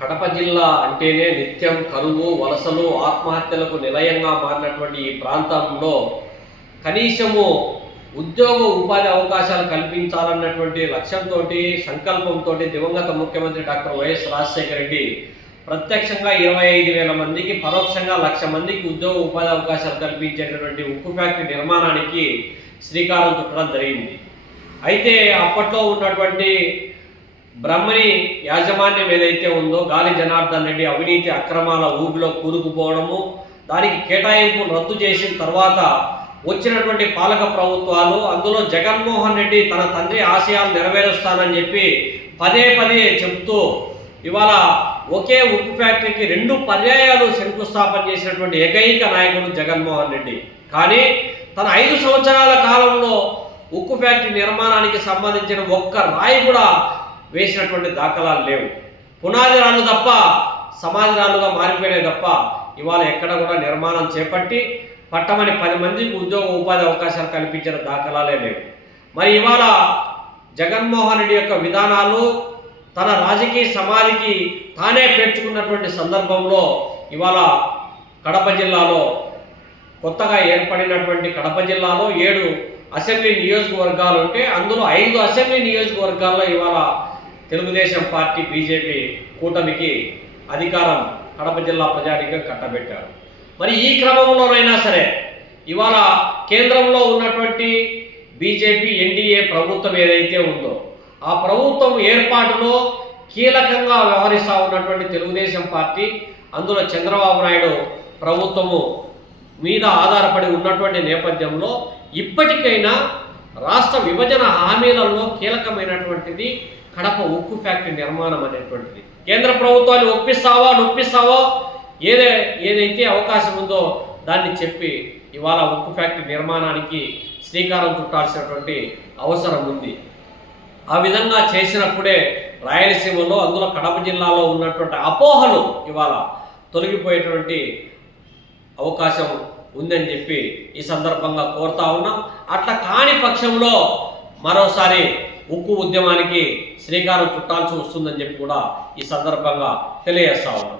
కడప జిల్లా అంటేనే నిత్యం కరువు, వలసలు, ఆత్మహత్యలకు నిలయంగా మారినటువంటి ఈ ప్రాంతంలో కనీసము ఉద్యోగ ఉపాధి అవకాశాలు కల్పించాలన్నటువంటి లక్ష్యంతో, సంకల్పంతో దివంగత ముఖ్యమంత్రి డాక్టర్ వైఎస్ రాజశేఖర రెడ్డి ప్రత్యక్షంగా 25,000 మందికి, పరోక్షంగా 1,00,000 మందికి ఉద్యోగ ఉపాధి అవకాశాలు కల్పించేటటువంటి ఉక్కు ఫ్యాక్టరీ నిర్మాణానికి శ్రీకారం చుట్టడం జరిగింది. అయితే అప్పట్లో ఉన్నటువంటి బ్రహ్మణి యాజమాన్యం ఏదైతే ఉందో, గాలి జనార్దన్ రెడ్డి అవినీతి అక్రమాల ఊబిలో కూరుకుపోవడము, దానికి కేటాయింపులు రద్దు చేసిన తర్వాత వచ్చినటువంటి పాలక ప్రభుత్వాలు, అందులో జగన్మోహన్ రెడ్డి తన తండ్రి ఆశయాలు నెరవేరుస్తానని చెప్పి పదే చెబుతూ ఇవాళ ఒకే ఉక్కు ఫ్యాక్టరీకి 2 పర్యాయాలు శంకుస్థాపన చేసినటువంటి ఏకైక నాయకుడు జగన్మోహన్ రెడ్డి. కానీ తన 5 సంవత్సరాల కాలంలో ఉక్కు ఫ్యాక్టరీ నిర్మాణానికి సంబంధించిన ఒక్క రాయి కూడా వేసినటువంటి దాఖలాలు లేవు. పునాది రాళ్ళు తప్ప సమాధి రాళ్ళుగా మారిపోయినాయి తప్ప ఇవాళ ఎక్కడ కూడా నిర్మాణం చేపట్టి పట్టమని 10 మందికి ఉద్యోగ ఉపాధి అవకాశాలు కల్పించిన దాఖలాలే లేవు. మరి ఇవాళ జగన్మోహన్ రెడ్డి యొక్క విధానాలు తన రాజకీయ సమాధికి తానే పేర్చుకున్నటువంటి సందర్భంలో ఇవాళ కడప జిల్లాలో కొత్తగా ఏర్పడినటువంటి కడప జిల్లాలో 7 అసెంబ్లీ నియోజకవర్గాలు ఉంటే అందులో 5 అసెంబ్లీ నియోజకవర్గాల్లో ఇవాళ తెలుగుదేశం పార్టీ, బీజేపీ కూటమికి అధికారం కడప జిల్లా ప్రజానీకం కట్టబెట్టారు. మరి ఈ క్రమంలోనైనా సరే ఇవాళ కేంద్రంలో ఉన్నటువంటి బీజేపీ ఎన్డీఏ ప్రభుత్వం ఏదైతే ఉందో, ఆ ప్రభుత్వం ఏర్పాటులో కీలకంగా వ్యవహరిస్తూ ఉన్నటువంటి తెలుగుదేశం పార్టీ, అందులో చంద్రబాబు నాయుడు ప్రభుత్వము మీద ఆధారపడి ఉన్నటువంటి నేపథ్యంలో ఇప్పటికైనా రాష్ట్ర విభజన హామీలలో కీలకమైనటువంటిది కడప ఉక్కు ఫ్యాక్టరీ నిర్మాణం అనేటువంటిది. కేంద్ర ప్రభుత్వాన్ని నొప్పిస్తావో ఏదైతే అవకాశం ఉందో దాన్ని చెప్పి ఇవాళ ఉక్కు ఫ్యాక్టరీ నిర్మాణానికి శ్రీకారం చుట్టాల్సినటువంటి అవసరం ఉంది. ఆ విధంగా చేసినప్పుడే రాయలసీమలో, అందులో కడప జిల్లాలో ఉన్నటువంటి అపోహలు ఇవాళ తొలగిపోయేటువంటి అవకాశం ఉందని చెప్పి ఈ సందర్భంగా కోరుతా ఉన్నాం. అట్లా కాని పక్షంలో మరోసారి ఉక్కు ఉద్యమానికి శ్రీకారం చుట్టాల్సి వస్తుందని చెప్పి కూడా ఈ సందర్భంగా తెలియజేస్తా ఉన్నాం.